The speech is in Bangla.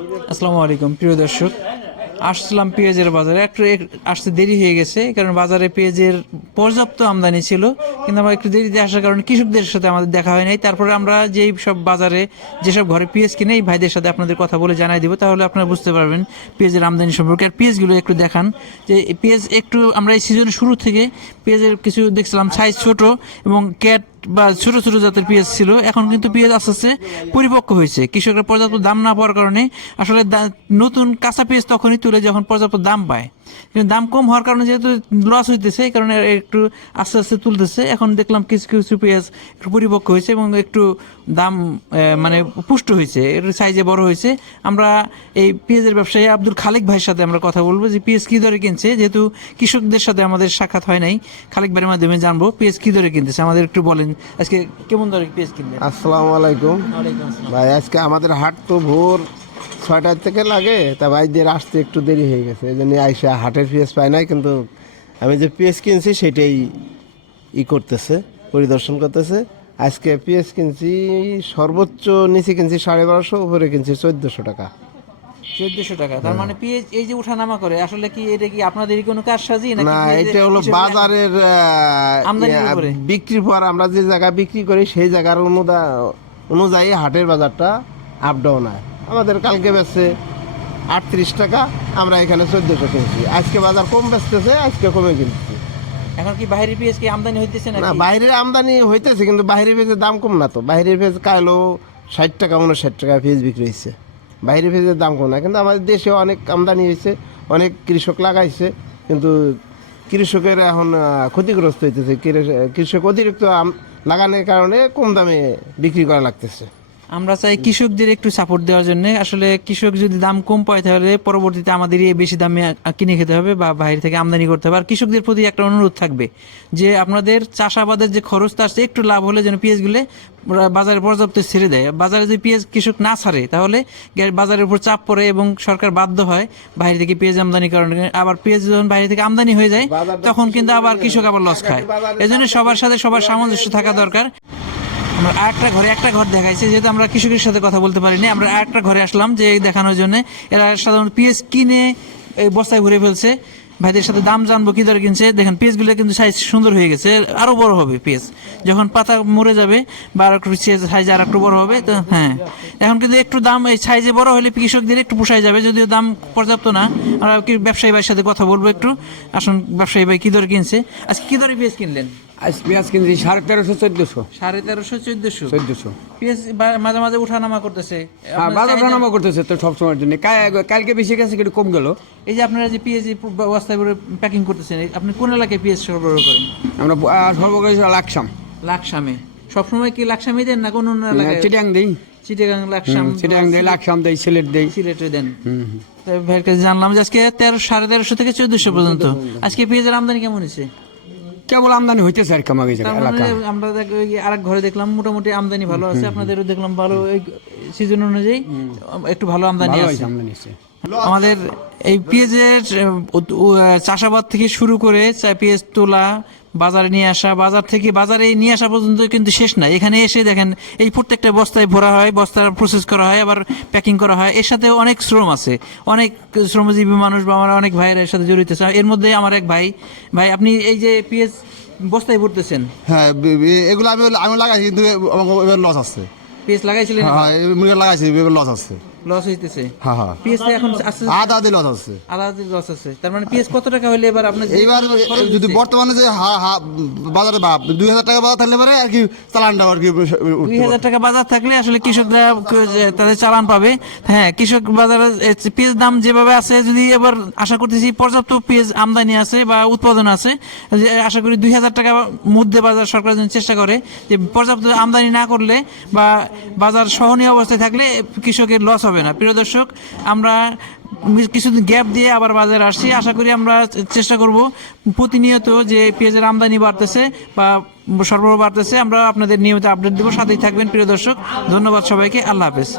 আসসালামু আলাইকুম, প্রিয় দর্শক। আসছিলাম পেঁয়াজের বাজারে। একটু আসতে দেরি হয়ে গেছে কারণ বাজারে পেঁয়াজের পর্যাপ্ত আমদানি ছিল। কিন্তু আমরা একটু দেরিতে আসার কারণে কৃষকদের সাথে আমাদের দেখা হয় নাই। তারপরে আমরা যেই সব বাজারে যেসব ঘরে পেঁয়াজ কিনে, এই ভাইদের সাথে আপনাদের কথা বলে জানাই দিব। তাহলে আপনারা বুঝতে পারবেন পেঁয়াজের আমদানি সম্পর্কে। আর পেঁয়াজগুলো একটু দেখান, যে পেঁয়াজ একটু আমরা এই সিজনের শুরু থেকে পেঁয়াজের কিছু দেখছিলাম সাইজ ছোট এবং ক্যাট বা ছোট ছোট জাতের পেঁয়াজ ছিল, এখন কিন্তু পেঁয়াজ আস্তে আস্তে পরিপক্ক হয়েছে। কৃষকরা পর্যাপ্ত দাম না পাওয়ার কারণে আসলে নতুন কাঁচা পেঁয়াজ তখনই তুলে যখন পর্যাপ্ত দাম পায়। কিন্তু দাম কম হওয়ার কারণে যেহেতু লস হইতেছে এই কারণে একটু আস্তে আস্তে তুলতেছে। এখন দেখলাম কিছু কিছু পেঁয়াজ একটু পরিপক্ক হয়েছে এবং একটু দাম মানে পুষ্ট হয়েছে একটু সাইজে বড় হয়েছে। আমরা এই পেঁয়াজের ব্যবসায়ী আব্দুল খালেক ভাইয়ের সাথে আমরা কথা বলব যে পেঁয়াজ কী দরে কিনছে যেহেতু কৃষকদের সাথে আমাদের সাক্ষাৎ হয় নাই। খালেক ভাইয়ের মাধ্যমে জানব পেঁয়াজ কী দরে কিনতেছে। আমাদের একটু বলেন আজকে কেমন দরে পেঁয়াজ কিনলেন? আসসালামু আলাইকুম। ভাই আজকে আমাদের হাট তো ভোর ছয়টার থেকে লাগে তা ভাইদের আসতে একটু দেরি হয়ে গেছে। এই জন্য আইসা হাটের পেঁয়াজ পাই নাই কিন্তু আমি যে পেঁয়াজ কিনছি সেটাই ই করতেছে পরিদর্শন করতেছে। আজকে পেঁয়াজ কিনছি সর্বোচ্চ নিচে কিনছি সাড়ে বারোশো উপরে কিনছি চোদ্দোশো টাকা। চোদ্দশো টাকা তার মানে পেঁয়াজ এই যে উঠানামা করে আসলে কি এটা কি আপনাদের কোনো কাজ সাজি না এটা হলো বাজারের ইয়া, উপরে। বিক্রির পর আমরা যে জায়গা বিক্রি করি সেই জায়গার অনুদা অনুযায়ী হাটের বাজারটা আপ ডাউন হয়। আমাদের কালকে বেচছে আটত্রিশ টাকা আমরা এখানে চোদ্দশো কিনছি। আজকে বাজার কম বেচতেছে আজকে কমে কিনছি। এখন কি বাইরের পেঁয়াজ কি আমদানি হইতেছে না বাইরের আমদানি হইতেছে কিন্তু বাইরের পেঁয়াজের দাম কম না তো। বাইরের পেঁয়াজ কালো ষাট টাকা উনষাট টাকা পেঁয়াজ বিক্রি হয়েছে বাইরের পেঁয়াজের দাম কম না কিন্তু আমাদের দেশে অনেক আমদানি হয়েছে অনেক কৃষক লাগাইছে কিন্তু কৃষকের এখন ক্ষতিগ্রস্ত হইতেছে। কৃষ- কৃষক অতিরিক্ত আম- লাগানোর কারণে কম দামে বিক্রি করা লাগতেছে। আমরা চাই কৃষকদের একটু সাপোর্ট দেওয়ার জন্য। আসলে কৃষক যদি দাম কম পায় তাহলে পরবর্তীতে আমাদেরই বেশি দামে কিনে খেতে হবে বা বাইরে থেকে আমদানি করতে হবে। আর কৃষকদের প্রতি একটা অনুরোধ থাকবে যে আপনাদের চাষাবাদের যে খরচ তার একটু লাভ হলে যেন পেঁয়াজগুলো বাজারে পর্যাপ্ত ছেড়ে দেয়। বাজারে যদি পেঁয়াজ কৃষক না ছাড়ে তাহলে বাজারের উপর চাপ পড়ে এবং সরকার বাধ্য হয় বাইরে থেকে পেঁয়াজ আমদানি কারণে আবার পেঁয়াজ যখন বাইরে থেকে আমদানি হয়ে যায় তখন কিন্তু আবার কৃষক আবার লস খায়। এজন্য সবার সাথে সবার সামঞ্জস্য থাকা দরকার। আমরা আরেকটা ঘরে একটা ঘর দেখাইছি, যেহেতু আমরা কৃষকের সাথে কথা বলতে পারিনি, আমরা আরেকটা ঘরে আসলাম যে দেখানোর জন্য। এরা সাধারণত পিএস কিনে, এই বস্তায় ভরে ফেলছে। ভাইদের সাথে দাম জানব, কি দরে কিনছে। দেখেন, পিএসগুলো কিন্তু সাইজ সুন্দর হয়ে গেছে, আরও বড় হবে পিএস। যখন পাতা মরে যাবে বা আর একটু সাইজ আর একটু বড় হবে, তো হ্যাঁ। এখন কিন্তু একটু দাম, এই সাইজে বড় হলে কৃষকদের একটু পোষায় যাবে, যদিও দাম পর্যাপ্ত না। আমরা কি ব্যবসায়ী ভাইয়ের সাথে কথা বলব একটু। আসুন, ব্যবসায়ী ভাই কি দরে কিনছে? আজকে কি দরে পিএস কিনলেন? আজ পেঁয়াজ কিনছি সাড়ে তেরোশো চোদ্দশো। সাড়ে তেরোশো চোদ্দশো? চোদ্দশো। পেঁয়াজ মাঝে মাঝে উঠানামা করতেছে। হ্যাঁ বাজার চাহিদা- করতেছে তো জন্য। কালকে বেশি গেছে একটু কম গেল। এই যে আপনারা যে পেঁয়াজ বস্তায় করে প্যাকিং করতেছেন আপনি কোন এলাকায় পেঁয়াজ সরবরাহ করেন? আমরা লাকসাম। লাকসামে। সবসময় কি লাকসামে দেন না কোন অন্য এলাকায়? চিটিয়াং দিই। চিটাগাং লাকসাম দেই লাকসাম দেই সিলেট দেই। সিলেটে দেন। তো ভাইয়ের কাছে জানলাম যে আজকে তেরো সাড়ে তেরোশো থেকে চোদ্দশো পর্যন্ত। আজকে পেঁয়াজের আমদানি কেমন হয়েছে? কেবল আমদানি হইতেছে আর কামাগে মানে এলাকা। আমরা দেখ- ওই আরেক ঘরে দেখলাম মোটামুটি আমদানি ভালো আছে আপনাদেরও দেখলাম ভালো সিজন অনুযায়ী একটু ভালো আমদানি আছে। আমদানি আছে আমাদের এই পেঁয়াজের চাষাবাদ থেকে শুরু করে চা- পেঁয়াজ তোলা বাজারে নিয়ে আসা বাজার থেকে বাজারে নিয়ে আসা পর্যন্ত কিন্তু শেষ না এখানে এসে দেখেন এই প্রত্যেকটা বস্তায় ভরা হয় বস্তার প্রসেস করা হয় আবার প্যাকিং করা হয়। এর সাথে অনেক শ্রম আছে। অনেক শ্রমজীবী মানুষ বা আমার অনেক ভাইয়ের সাথে জড়িত আছে। এর মধ্যে আমার এক ভাই। ভাই আপনি এই যে পেঁয়াজ বস্তায় ভরতেছেন? হ্যাঁ এগুলো আমি আমি লাগাইছি কিন্তু লস আছে। পেঁয়াজ লাগাইছিলেন? হ্যাঁ লাগাইছি লস আছে। লস হইতেছে। হ্যাঁ হ্যাঁ এখন আধা আধি লস আছে। আলাদা লস আছে। তার মানে পেঁয়াজ কত টাকা হলে এবার এইবার যদি বর্তমানে যে বাজারে বা দুই হাজার টাকা বাজার থাকলে পারে আর কি চালানটা আর কি দুই হাজার টাকা বাজার থাকলে আসলে কৃষকরা তাদের চালান পাবে। হ্যাঁ কৃষক বাজারে পেঁয়াজ দাম যেভাবে আছে যদি এবার আশা করতেছি পর্যাপ্ত পেঁয়াজ আমদানি আছে বা উৎপাদন আছে আশা করি দুই হাজার টাকা মধ্যে বাজার সরকার যেন চেষ্টা করে যে পর্যাপ্ত আমদানি না করলে বা বাজার সহনীয় অবস্থায় থাকলে কৃষকের লস হবে না। প্রিয় দর্শক, আমরা কিছুদিন গ্যাপ দিয়ে আবার বাজারে আসছি। আশা করি আমরা চেষ্টা করব প্রতিনিয়ত যে পেঁয়াজের আমদানি বাড়তেছে বা সরবরাহ বাড়তেছে, আমরা আপনাদের নিয়মিত আপডেট দেবো। সাথেই থাকবেন প্রিয় দর্শক। ধন্যবাদ সবাইকে। আল্লাহ হাফেজ।